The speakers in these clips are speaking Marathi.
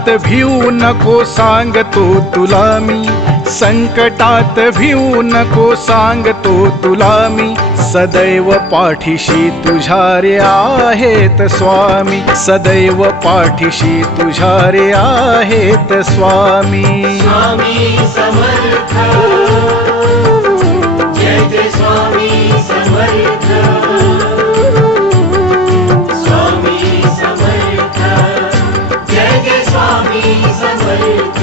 संकटात भिऊ नको सांगतो तुला मी, संकटात भिऊ नको सांगतो तुला मी, सदैव पाठीशी तुझ्या रे आहेत स्वामी, सदैव पाठीशी तुझ्या रे आहेत स्वामी. स्वामी समर्थ, जय जय स्वामी समर्थ, स्वामी समर्थ, जय जय स्वामी समर्थ.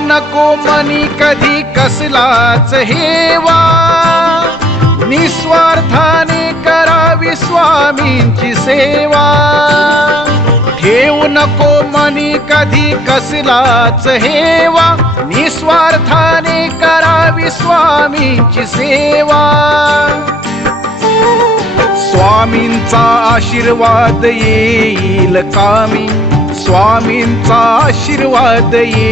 नको मनी कधी कसलाच हेवा, निस्वार्थाने करावी स्वामींची सेवा. ठेवू नको मनी कधी कसलाच हेवा, निस्वार्थाने करावी स्वामींची सेवा. स्वामींचा आशीर्वाद येईल कामी, स्वामींचा आशीर्वाद येईल